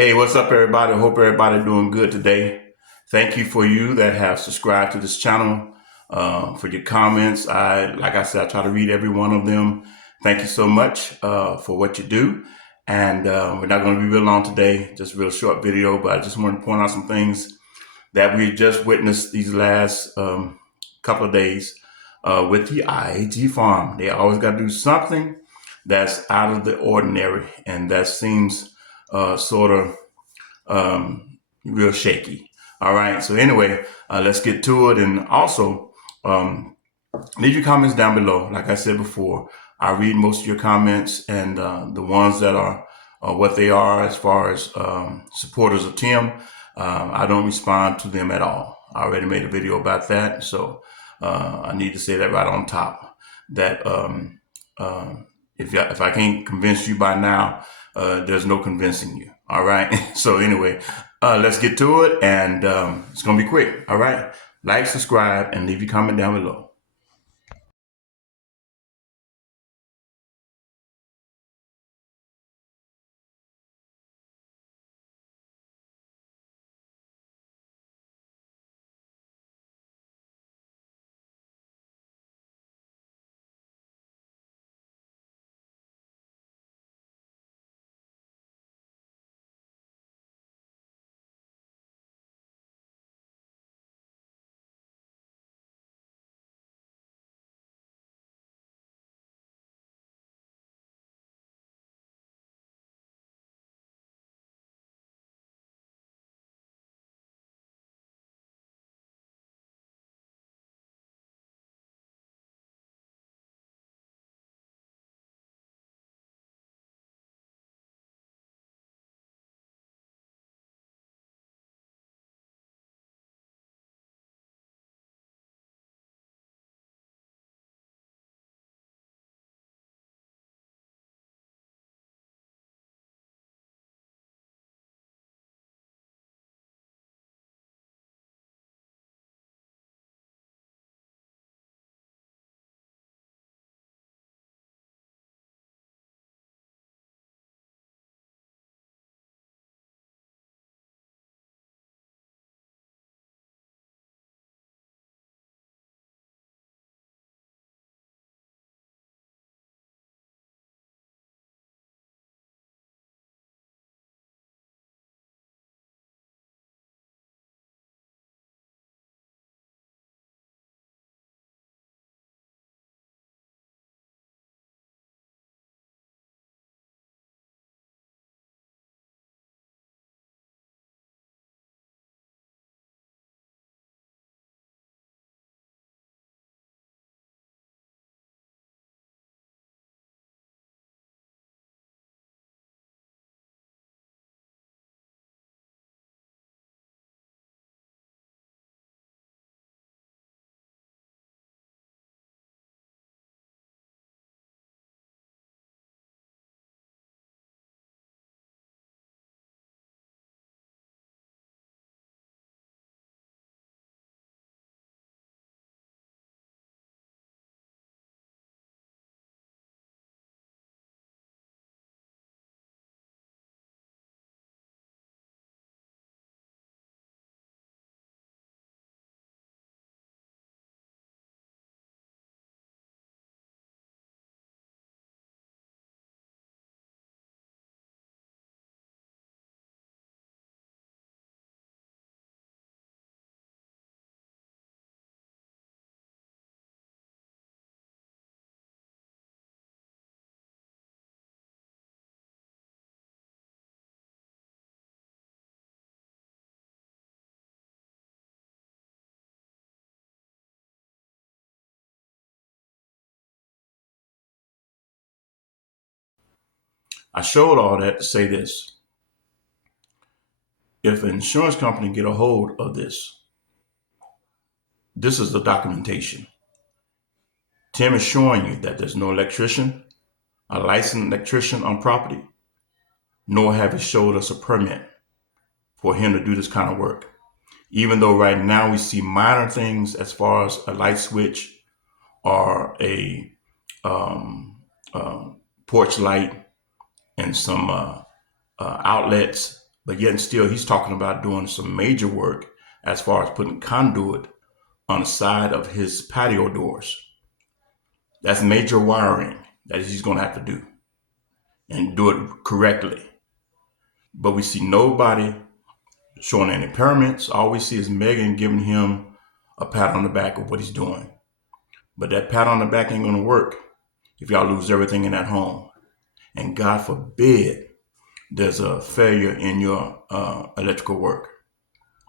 Hey, what's up, everybody? Hope everybody doing good today. Thank you for you that have subscribed to this channel, for your comments. Like I said, I try to read every one of them. Thank you so much for what you do. And we're not going to be real long today, just a real short video, but I just want to point out some things that we just witnessed these last couple of days with the IAT farm. They always got to do something that's out of the ordinary, and that seems sort of real shaky. All right. So anyway, let's get to it. And also, leave your comments down below. Like I said before, I read most of your comments, and the ones that are what they are as far as supporters of Tim, I don't respond to them at all. I already made a video about that, so I need to say that right on top. That if I can't convince you by now, there's no convincing you. All right. So anyway, let's get to it, and it's gonna be quick. All right. Like, subscribe, and leave your comment down below. I showed all that to say this. If an insurance company get a hold of this is the documentation. Tim is showing you that there's no electrician, a licensed electrician on property, nor have he showed us a permit for him to do this kind of work. Even though right now we see minor things as far as a light switch or a um, uh, porch light and some outlets But yet and still, he's talking about doing some major work as far as putting conduit on the side of his patio doors. That's major wiring that he's going to have to do and do it correctly. But we see nobody showing any permits. All we see is Megan giving him a pat on the back of what he's doing. But that pat on the back ain't going to work if y'all lose everything in that home. And God forbid there's a failure in your electrical work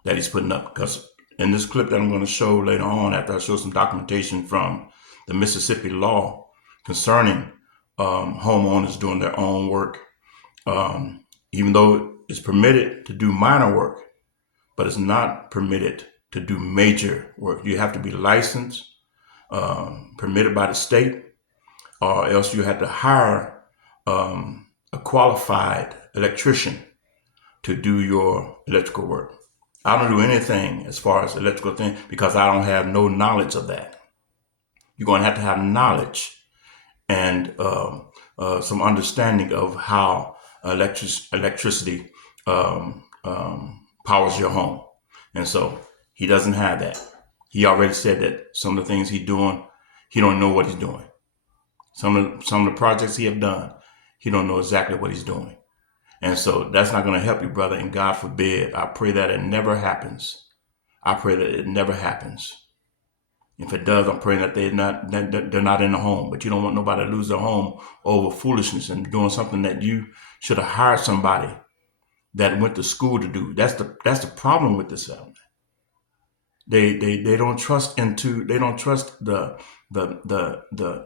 that he's putting up. Because in this clip that I'm going to show later on, after I show some documentation from the Mississippi law concerning homeowners doing their own work, even though it's permitted to do minor work, but it's not permitted to do major work. You have to be licensed, permitted by the state, or else you have to hire a qualified electrician to do your electrical work. I don't do anything as far as electrical thing because I don't have no knowledge of that. You're going to have knowledge and some understanding of how electricity powers your home. And so he doesn't have that. He already said that some of the things he's doing, he don't know what he's doing. Some of the projects he have done, he don't know exactly what he's doing. And so that's not going to help you, brother. And God forbid, I pray that it never happens. I pray that it never happens. If it does, I'm praying that they're not in the home. But you don't want nobody to lose their home over foolishness and doing something that you should have hired somebody that went to school to do. That's the problem with this element. They don't trust the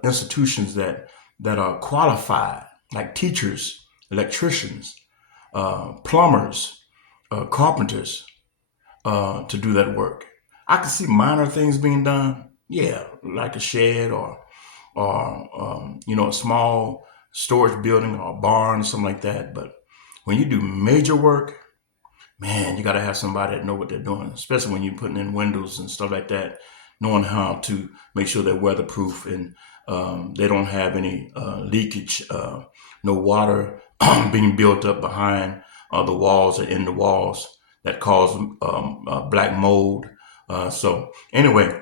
institutions that are qualified, like teachers, electricians, plumbers, carpenters, to do that work. I can see minor things being done, yeah, like a shed or a small storage building or a barn or something like that. But when you do major work, man, you got to have somebody that know what they're doing, especially when you're putting in windows and stuff like that, knowing how to make sure they're weatherproof and they don't have any leakage, no water being built up behind the walls or in the walls that cause black mold. So anyway,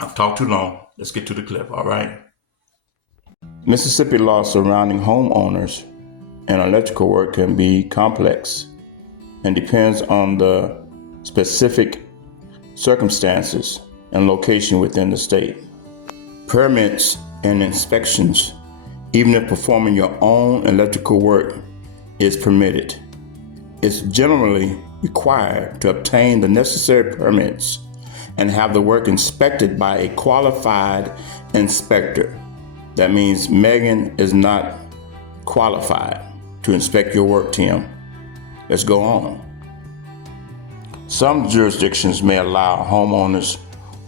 I've talked too long. Let's get to the clip, all right? Mississippi law surrounding homeowners and electrical work can be complex and depends on the specific circumstances and location within the state. Permits and inspections, even if performing your own electrical work is permitted, it's generally required to obtain the necessary permits and have the work inspected by a qualified inspector. That means Megan is not qualified to inspect your work, Tim. Let's go on. Some jurisdictions may allow homeowners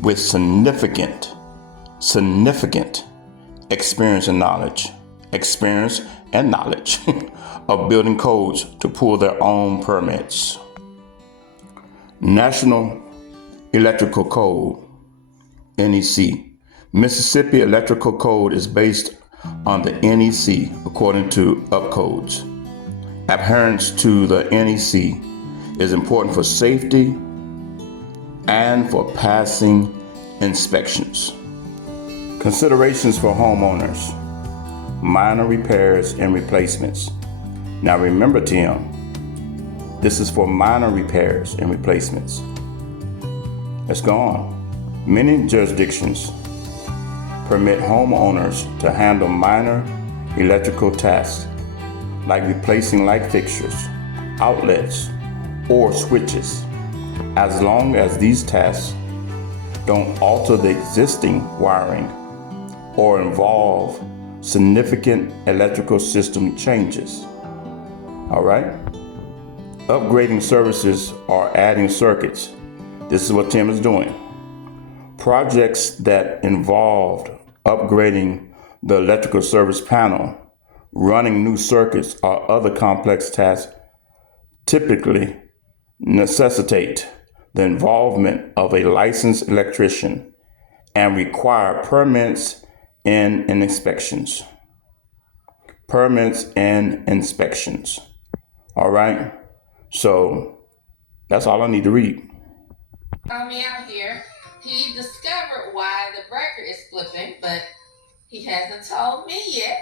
with significant experience and knowledge of building codes to pull their own permits. National Electrical Code, NEC. Mississippi Electrical Code is based on the NEC according to upcodes. Adherence to the NEC is important for safety and for passing inspections. Considerations for homeowners: minor repairs and replacements. Now remember, Tim, this is for minor repairs and replacements. Let's go on. Many jurisdictions permit homeowners to handle minor electrical tasks like replacing light fixtures, outlets, or switches, as long as these tasks don't alter the existing wiring or involve significant electrical system changes. All right? Upgrading services or adding circuits. This is what Tim is doing. Projects that involved upgrading the electrical service panel, running new circuits, or other complex tasks typically necessitate the involvement of a licensed electrician and require permits and inspections. All right? So that's all I need to read. Me out here. He discovered why the breaker is flipping, but he hasn't told me yet.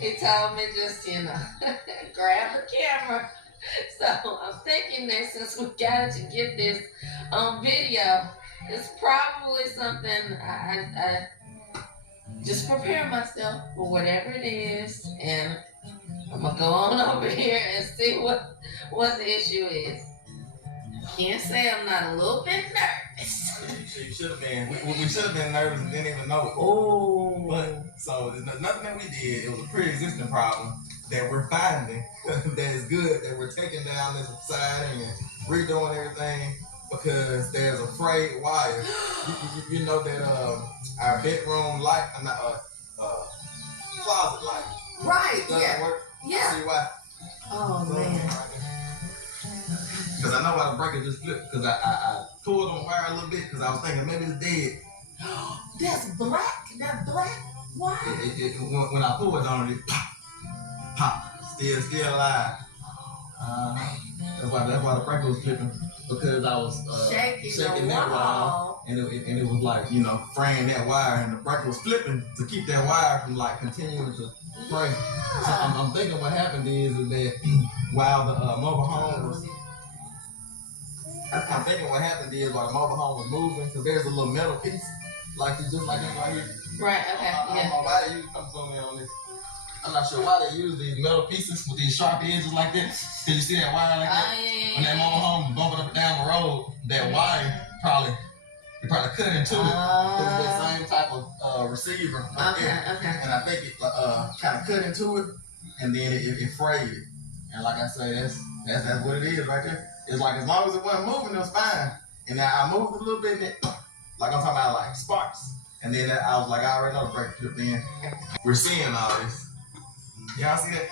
He told me just, grab the camera. So I'm thinking that since we got to get this on video, it's probably something I just prepare myself for whatever it is, and I'm gonna go on over here and see what the issue is. Can't say I'm not a little bit nervous. You should have been. We should have been nervous and didn't even know it. Oh. But so there's nothing that we did. It was a pre-existing problem that we're finding that is good, that we're taking down this side and redoing everything because there's a frayed wire. You know that our bedroom light, not closet light. Right. Doesn't work. Yeah. See why? Oh man. Because I know why the breaker just flipped. Because I pulled on the wire a little bit because I was thinking maybe it's dead. That's black. That black wire. When I pulled on it, pop, pop, still alive. That's why the breaker was flipping, because I was shaking that wire, and it was like fraying that wire, and the breaker was flipping to keep that wire from like continuing to fray. Yeah. So I'm thinking what happened is that while the mobile home was. I'm thinking what happened is while the mobile home was moving, because there's a little metal piece, just like this right here. Right. Okay. I don't know why they use. Come on me on this. I'm not sure why they use these metal pieces with these sharp edges like this. Can you see that wire like that? Yeah. When that mobile home was bumping up and down the road, that wire probably cut into it. It's that same type of receiver. Okay. And I think it kind of cut into it, and then it frayed it. And like I say, that's what it is right there. It's like as long as it wasn't moving, it was fine. And now I moved a little bit, and like I'm talking about like sparks. And then I was like, I already know the breaker flipped in. We're seeing all this. Y'all see that?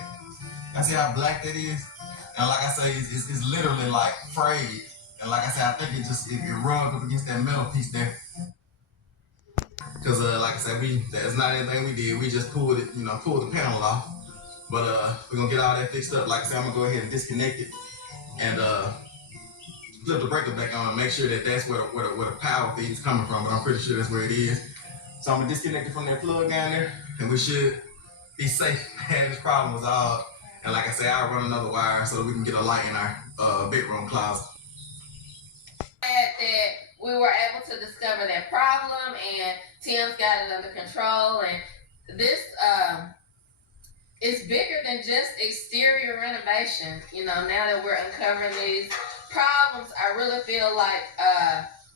Y'all see how black that is? And like I say, it's literally like frayed. And like I said, I think it rubbed up against that metal piece there. Because like I said, that's not anything we did. We just pulled the panel off. But we're gonna get all that fixed up. Like I said, I'm gonna go ahead and disconnect it and flip the breaker back on and make sure that that's where the power feed is coming from. But I'm pretty sure that's where it is. So I'm gonna disconnect it from that plug down there, and we should be safe. Have this problem resolved. And like I say, I'll run another wire so that we can get a light in our bedroom closet. That we were able to discover that problem, and Tim's got it under control. And this is bigger than just exterior renovation. Now that we're uncovering these problems, I really feel like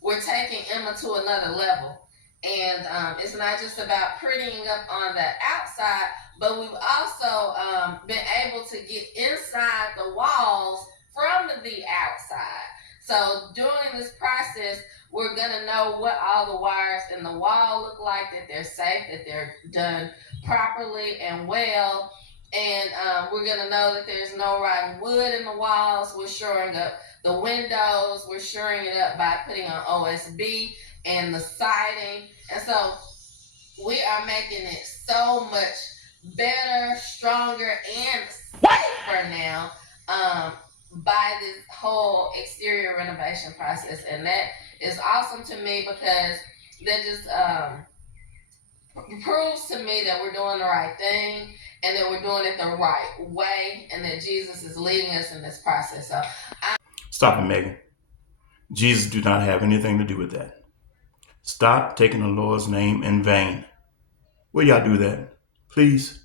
we're taking Emma to another level. And it's not just about prettying up on the outside, but we've also been able to get inside the walls from the outside. So during this process, we're gonna know what all the wires in the wall look like, that they're safe, that they're done properly and well. And we're gonna know that there's no rotten wood in the walls. We're shoring up the windows. We're shoring it up by putting on OSB and the siding. And so we are making it so much better, stronger, and safer now by this whole exterior renovation process. And that is awesome to me, because that just proves to me that we're doing the right thing, and that we're doing it the right way, and that Jesus is leading us in this process. So Stop it, Megan. Jesus do not have anything to do with that. Stop taking the Lord's name in vain. Will y'all do that? Please.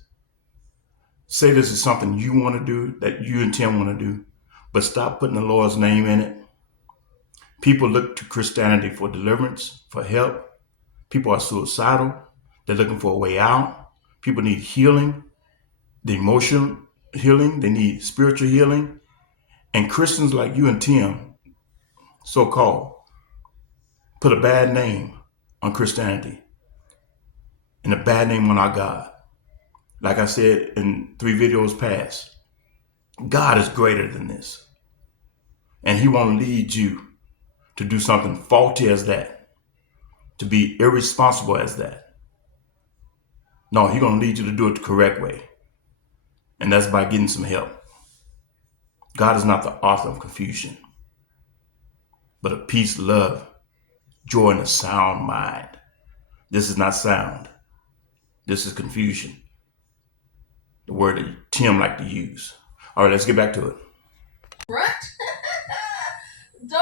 Say this is something you want to do, that you and Tim want to do, but stop putting the Lord's name in it. People look to Christianity for deliverance, for help. People are suicidal. They're looking for a way out. People need healing, the emotional healing. They need spiritual healing. And Christians like you and Tim, so-called, put a bad name on Christianity and a bad name on our God. Like I said in 3 videos past, God is greater than this. And he won't lead you to do something faulty as that, to be irresponsible as that. No, he's going to lead you to do it the correct way. And that's by getting some help. God is not the author of confusion, but of peace, love, joy, and a sound mind. This is not sound. This is confusion, the word that Tim liked to use. All right, let's get back to it. Front door.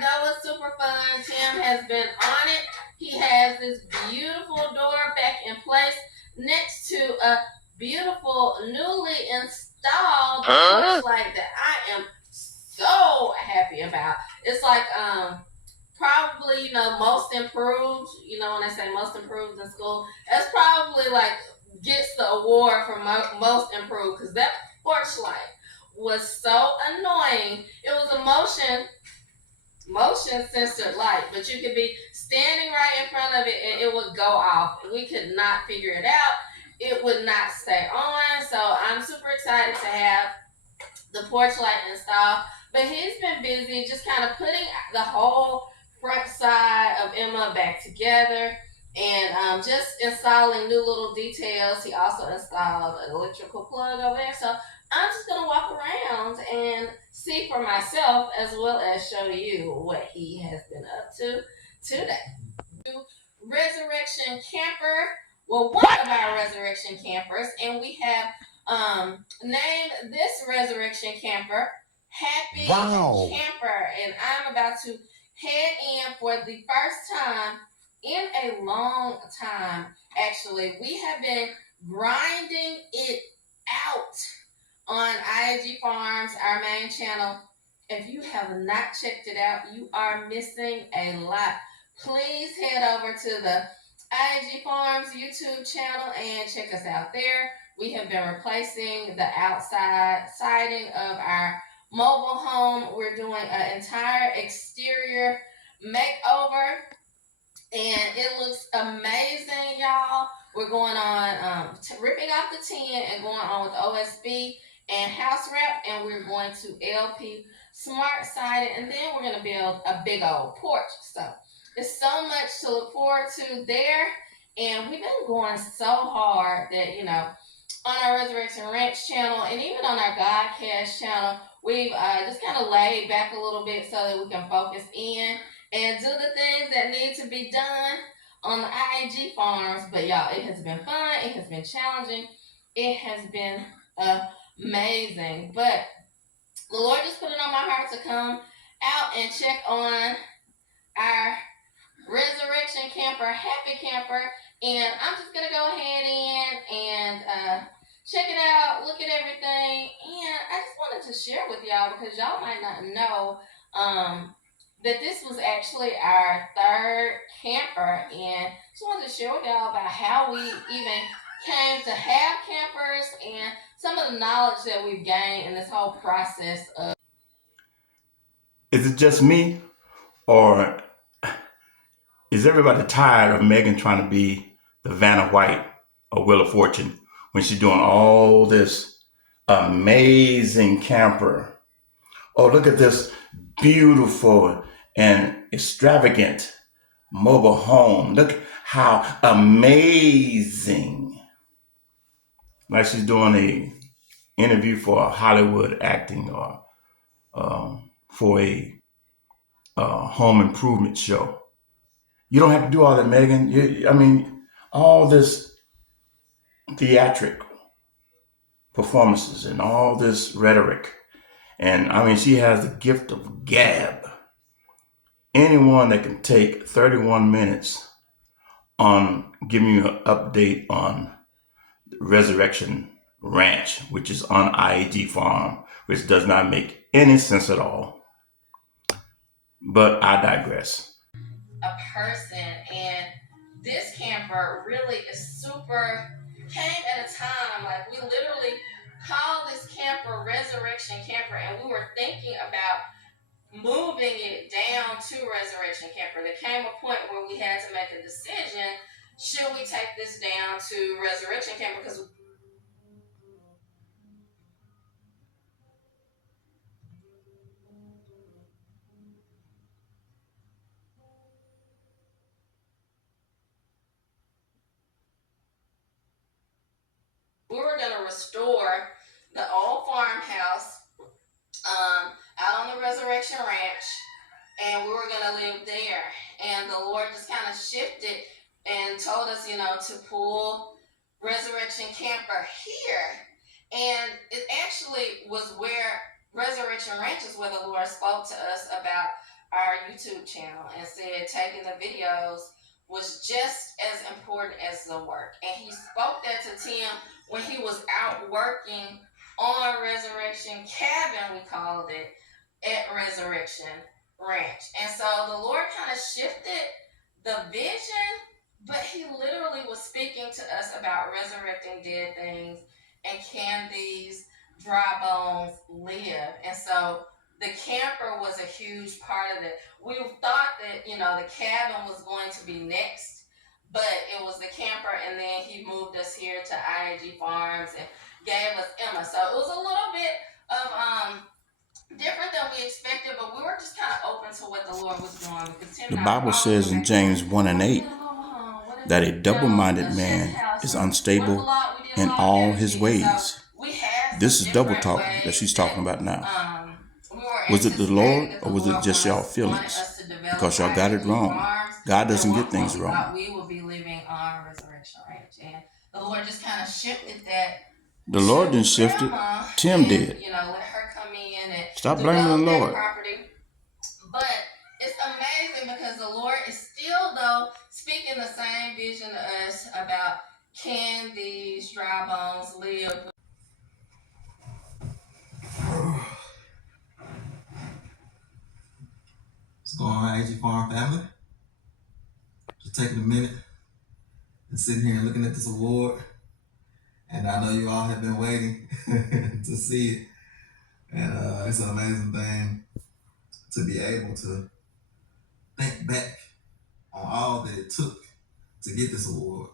That was super fun. Tim has been on it. He has this beautiful door back in place next to a beautiful newly installed porch light that I am so happy about. It's like probably most improved. When I say most improved in school, that's probably like gets the award for most improved because that porch light was so annoying. It was a motion censored light, but you could be standing right in front of it and it would go off. We could not figure it out. It would not stay on. So I'm super excited to have the porch light installed. But he's been busy just kind of putting the whole front side of Emma back together and just installing new little details. He also installed an electrical plug over there. So I'm just going to walk around and see for myself as well as show you what he has been up to today. Resurrection camper. Well, one of our resurrection campers, and we have named this resurrection camper Happy Camper, and I'm about to head in for the first time in a long time. Actually, we have been grinding it out on IG Farms, our main channel. If you have not checked it out, you are missing a lot. Please head over to the IG Farms YouTube channel and check us out there. We have been replacing the outside siding of our mobile home. We're doing an entire exterior makeover and it looks amazing, y'all. We're going on ripping off the tin and going on with OSB and house wrap, and we're going to LP smart sided, and then we're going to build a big old porch. So it's so much to look forward to there, and we've been going so hard that on our Resurrection Ranch channel and even on our Godcast channel, we've just kind of laid back a little bit so that we can focus in and do the things that need to be done on the IG farms. But y'all, it has been fun. It has been challenging. It has been amazing. But the Lord just put it on my heart to come out and check on our resurrection camper, Happy Camper, and I'm just gonna go ahead and check it out, look at everything, and I just wanted to share with y'all because y'all might not know that this was actually our third camper, and just wanted to share with y'all about how we even came to have campers and some of the knowledge that we've gained in this whole process of. Is it just me, or is everybody tired of Megan trying to be the Vanna White or Wheel of Fortune when she's doing all this amazing camper? Oh, look at this beautiful and extravagant mobile home. Look how amazing. Like she's doing a interview for a Hollywood acting or for a home improvement show. You don't have to do all that, Megan. I mean, all this theatrical performances and all this rhetoric. And I mean, she has the gift of gab. Anyone that can take 31 minutes on giving you an update on Resurrection Ranch, which is on IG Farm, which does not make any sense at all. But I digress. A person, and this camper really is super came at a time like we literally called this camper Resurrection Camper, and we were thinking about moving it down to Resurrection Camper. There came a point where we had to make a decision: should we take this down to Resurrection Camper? Because we were going to restore the old farmhouse Resurrection Ranch, and we were going to live there. And the Lord just kind of shifted and told us, to pull Resurrection Camper here. And it actually was where Resurrection Ranch is where the Lord spoke to us about our YouTube channel and said taking the videos was just as important as the work. And he spoke that to Tim when he was out working on Resurrection Cabin, we called it, at Resurrection Ranch. And so the Lord kind of shifted the vision, but he literally was speaking to us about resurrecting dead things and can these dry bones live. And so the camper was a huge part of it. We thought that, the cabin was going to be next, but it was the camper, and then he moved us here to IAG Farms and gave us Emma. So it was a little bit of different than we expected, but we were just kind of open to what the Lord was doing. Because Tim The and I Bible says in James 1 and 8 that a double-minded man is unstable in all his ways. This is double talk that she's talking about now. Was it the Lord or was it just y'all feelings? Because y'all got it wrong. God doesn't get things wrong. We will be living on Resurrection Ranch, and the Lord just kind of shifted that. The Lord didn't shift it. Tim did. Let her come in and stop blaming the Lord. Property. But it's amazing because the Lord is still, though, speaking the same vision to us about can these dry bones live. What's going on, AG Farm family? Just taking a minute and sitting here and looking at this award. And I know you all have been waiting to see it. And it's an amazing thing to be able to think back on all that it took to get this award.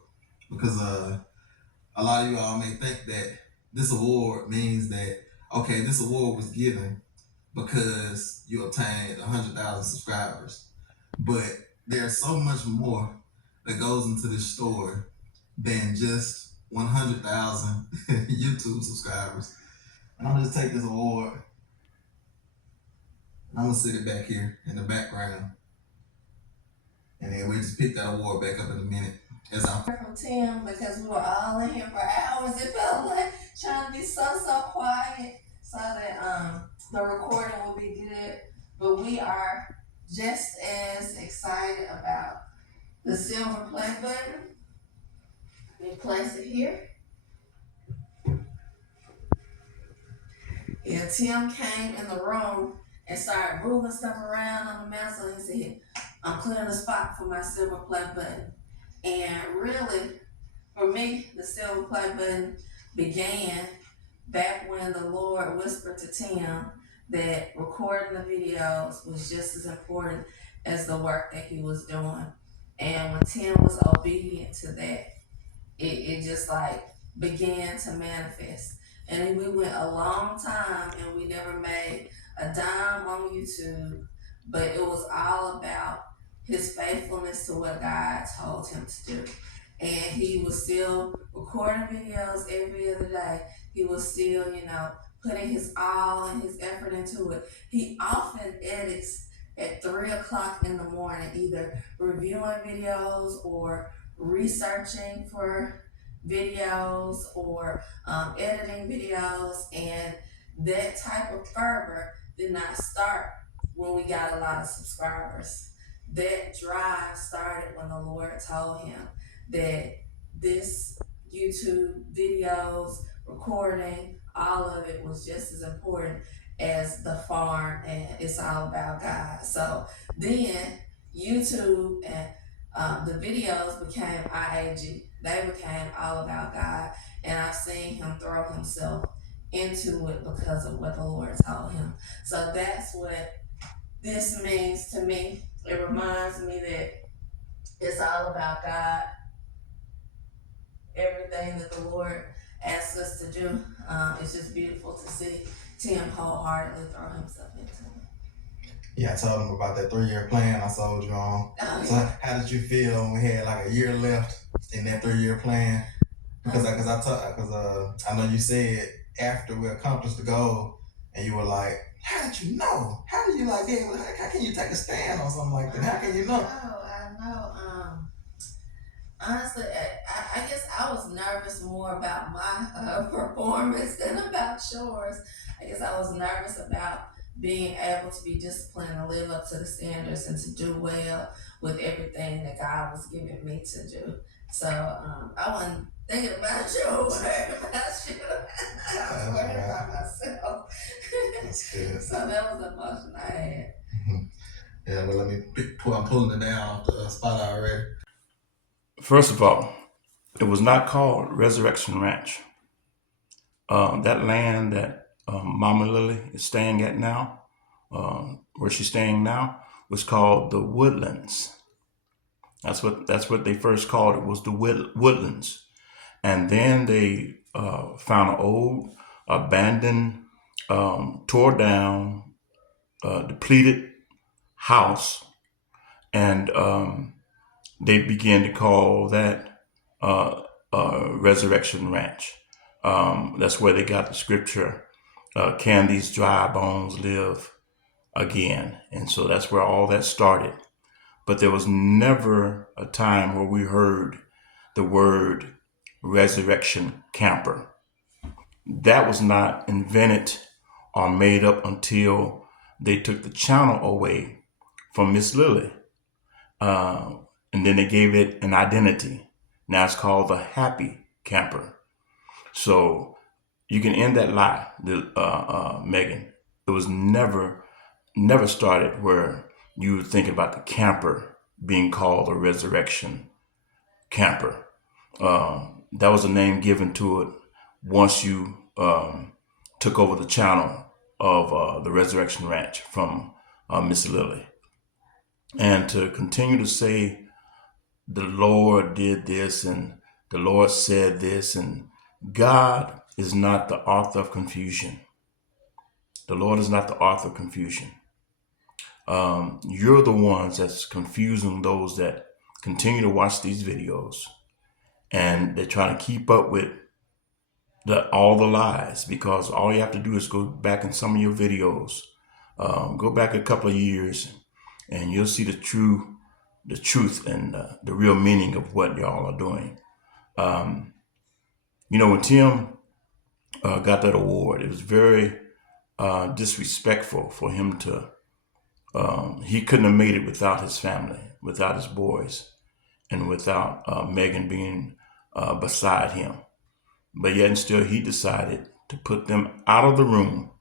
Because a lot of you all may think that this award means that, okay, this award was given because you obtained 100,000 subscribers. But there's so much more that goes into this story than just 100,000 YouTube subscribers. And I'm gonna just take this award and I'm gonna sit it back here in the background. And then we'll just pick that award back up in a minute. As I'm from Tim, because we were all in here for hours. It felt like trying to be so quiet so that the recording will be good. But we are just as excited about the silver play button. We place it here. Yeah, Tim came in the room and started moving stuff around on the mantle, and he said, I'm clearing the spot for my silver play button. And really, for me, the silver play button began back when the Lord whispered to Tim that recording the videos was just as important as the work that he was doing. And when Tim was obedient to that, it just like began to manifest. And we went a long time and we never made a dime on YouTube, but it was all about his faithfulness to what God told him to do. And he was still recording videos every other day. He was still, putting his all and his effort into it. He often edits at 3 o'clock in the morning, either reviewing videos or researching for videos or editing videos. And that type of fervor did not start when we got a lot of subscribers. That drive started when the Lord told him that this YouTube videos, recording, all of it was just as important as the farm, and it's all about God. So then YouTube and the videos became IAG. They became all about God, and I've seen him throw himself into it because of what the Lord told him. So that's what this means to me. It reminds me that it's all about God. Everything that the Lord asks us to do, it's just beautiful to see Tim wholeheartedly throw himself into it. Yeah, I told him about that 3-year plan I sold you on. So how did you feel when we had like a year left in that 3-year plan? Because I know you said after we accomplished the goal and you were like, how did you know? How did you like be able to, how can you take a stand on something like that? How can you know? I know. Honestly, I guess I was nervous more about my performance than about yours. I guess I was nervous about being able to be disciplined and live up to the standards and to do well with everything that God was giving me to do. So I wasn't thinking about you, I was worried about you. I was worried about myself. That's good. So that was the emotion I had. Yeah, well, I'm pulling it down off the spot already. First of all, it was not called Resurrection Ranch. That land that Mama Lily is staying at now, where she's staying now, was called the Woodlands. That's what they first called it, was the Woodlands. And then they found an old, abandoned, tore down, depleted house, and they began to call that Resurrection Ranch. That's where they got the scripture, "Can these dry bones live again?" And so that's where all that started. But there was never a time where we heard the word resurrection camper. That was not invented or made up until they took the channel away from Miss Lily. Uh, and then they gave it an identity. Now it's called the happy camper. So you can end that lie, Megan. It was never started where you were thinking about the camper being called a resurrection camper. That was a name given to it once you took over the channel of the Resurrection Ranch from Miss Lily. And to continue to say the Lord did this and the Lord said this, and God is not the author of confusion. The Lord is not the author of confusion. You're the ones that's confusing those that continue to watch these videos, and they're trying to keep up with all the lies, because all you have to do is go back in some of your videos, go back a couple of years, and you'll see the truth and the real meaning of what y'all are doing. When Tim got that award, it was very disrespectful for him to. He couldn't have made it without his family, without his boys, and without Megan being beside him. But yet and still, he decided to put them out of the room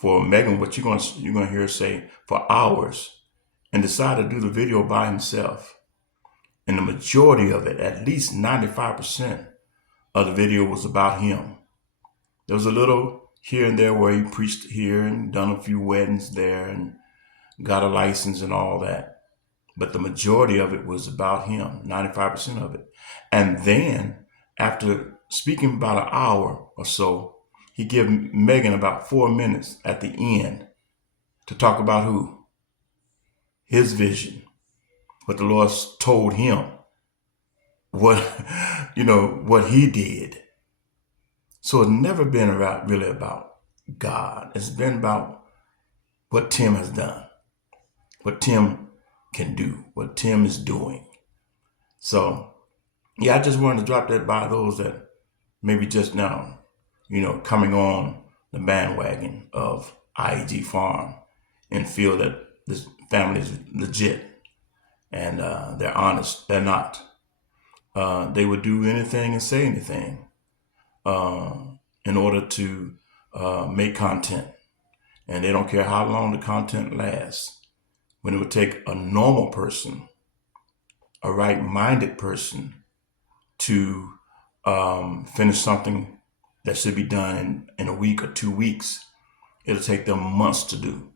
for Megan, what you're gonna hear her say, for hours, and decide to do the video by himself. And the majority of it, at least 95% of the video, was about him. There was a little here and there where he preached here and done a few weddings there and got a license and all that. But the majority of it was about him, 95% of it. And then after speaking about an hour or so, he gave Megan about 4 minutes at the end to talk about who? His vision, what the Lord told him, what what he did. So it's never been really about God. It's been about what Tim has done, what Tim can do, what Tim is doing. So yeah, I just wanted to drop that by those that maybe just now, coming on the bandwagon of IEG Farm and feel that this family is legit and they're honest. They're not. They would do anything and say anything uh, in order to make content. And they don't care how long the content lasts. When it would take a normal person, a right-minded person, to finish something that should be done in a week or 2 weeks, it'll take them months to do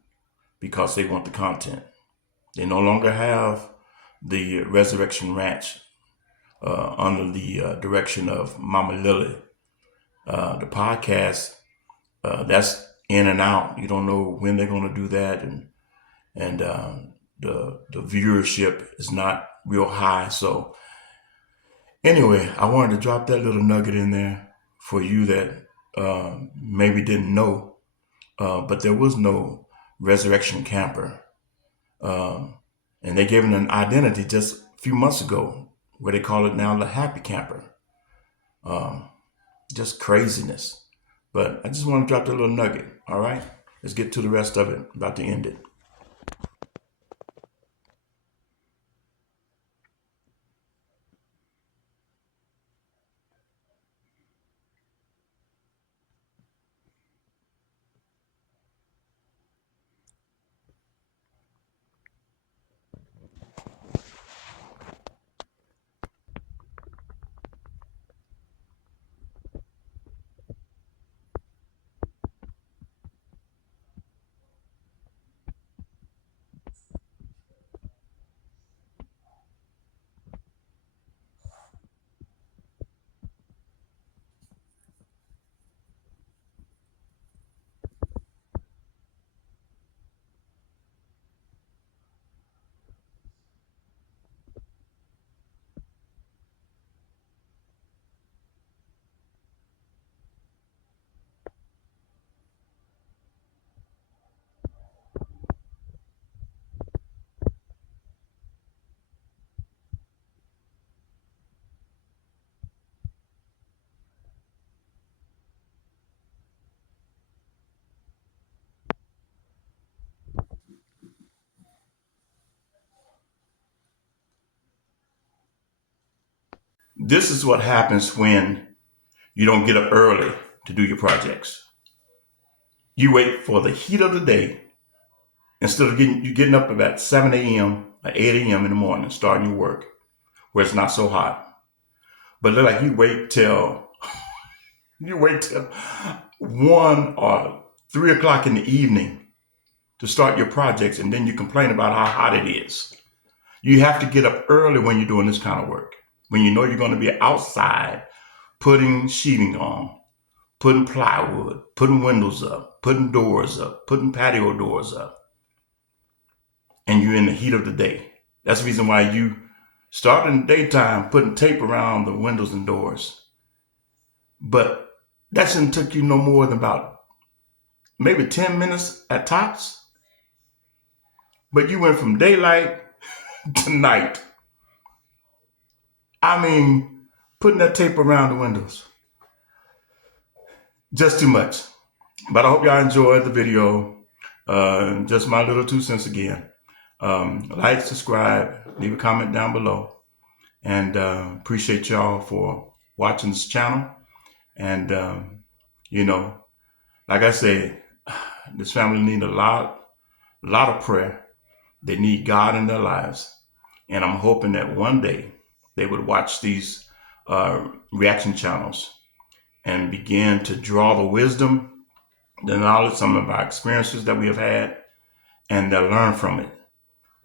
because they want the content. They no longer have the Resurrection Ranch under the direction of Mama Lily. The podcast, that's in and out. You don't know when they're going to do that, and the viewership is not real high. So anyway, I wanted to drop that little nugget in there for you that maybe didn't know but there was no resurrection camper. Um, and they gave it an identity just a few months ago, where they call it now the happy camper. Um, just craziness. But I just want to drop that little nugget. All right, let's get to the rest of it. About to end it. This is what happens when you don't get up early to do your projects. You wait for the heat of the day instead of getting up about 7 a.m. or 8 a.m. in the morning, starting your work where it's not so hot. But look like you wait till 1 or 3 o'clock in the evening to start your projects, and then you complain about how hot it is. You have to get up early when you're doing this kind of work. When you know you're going to be outside putting sheeting on, putting plywood, putting windows up, putting doors up, putting patio doors up, and you're in the heat of the day. That's the reason why you start in the daytime putting tape around the windows and doors. But that shouldn't take you no more than about maybe 10 minutes at tops. But you went from daylight to night. I mean, putting that tape around the windows. Just too much. But I hope y'all enjoyed the video. Just my little 2 cents again. Like, subscribe, leave a comment down below. And appreciate y'all for watching this channel. And, like I say, this family need a lot of prayer. They need God in their lives. And I'm hoping that one day they would watch these reaction channels and begin to draw the wisdom, the knowledge, some of our experiences that we have had, and they'll learn from it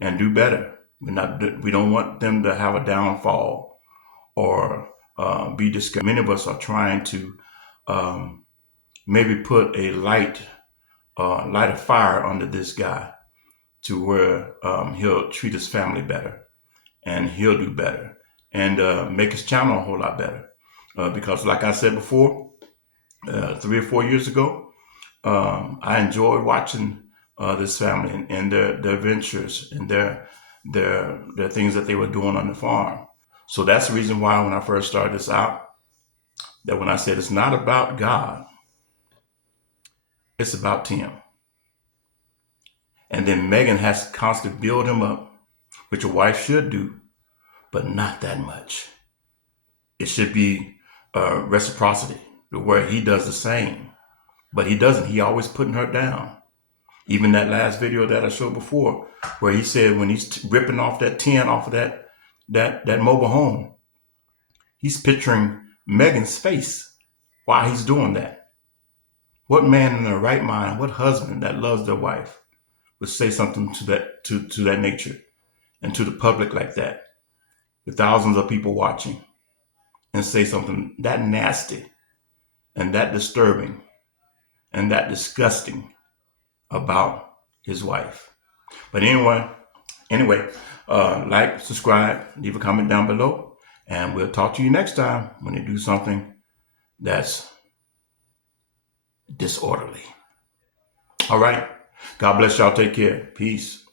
and do better. We don't want them to have a downfall or be discouraged. Many of us are trying to maybe put a light of fire under this guy to where he'll treat his family better and he'll do better and make his channel a whole lot better. Because like I said before, 3 or 4 years ago, I enjoyed watching this family and their ventures and their things that they were doing on the farm. So that's the reason why when I first started this out, that when I said it's not about God, it's about Tim. And then Megan has to constantly build him up, which a wife should do, but not that much. It should be reciprocity, where he does the same, but he doesn't. He always putting her down. Even that last video that I showed before, where he said when he's ripping off that tin off of that mobile home, he's picturing Megan's face while he's doing that. What man in their right mind, what husband that loves their wife would say something to that nature and to the public like that, with thousands of people watching, and say something that nasty and that disturbing and that disgusting about his wife? But anyway, like, subscribe, leave a comment down below, and we'll talk to you next time when they do something that's disorderly. All right. God bless y'all. Take care. Peace.